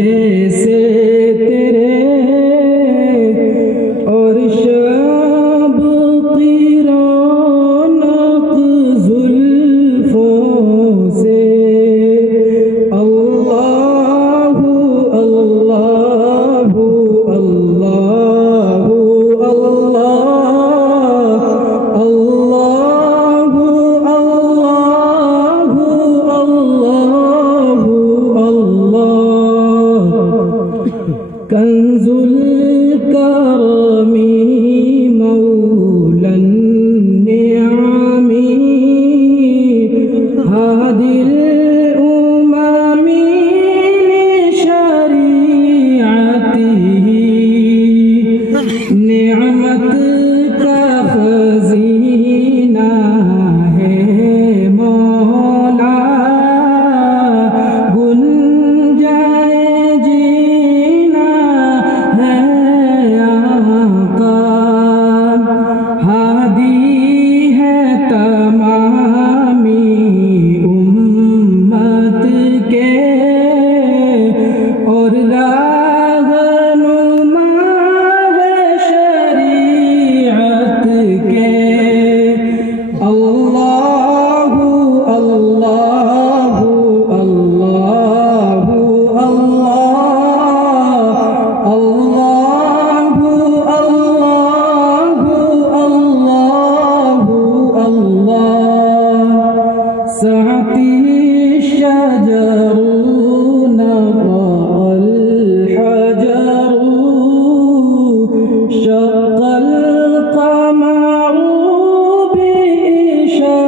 से तेरे और शब की रौनक जुल्फों से अल्लाहु अल्लाहु अल्लाहु अल्लाह अल्लाहु अल्लाहु अल्लाह कंजुल करमी मौलन नियामी हादिल उमामी शरीअतिही निअमत का खजीना है मौला गुंजाए जीना है आका हादी है तमामी उम्मत के और राहनुमा है शरीअत के अल्लाहु अल्लाहु अल्लाहु अल्लाह अल्लाहु अल्लाहु अल्लाह सअती शजरुन अल हजरु शक़ल क़मरु बिइशारतिही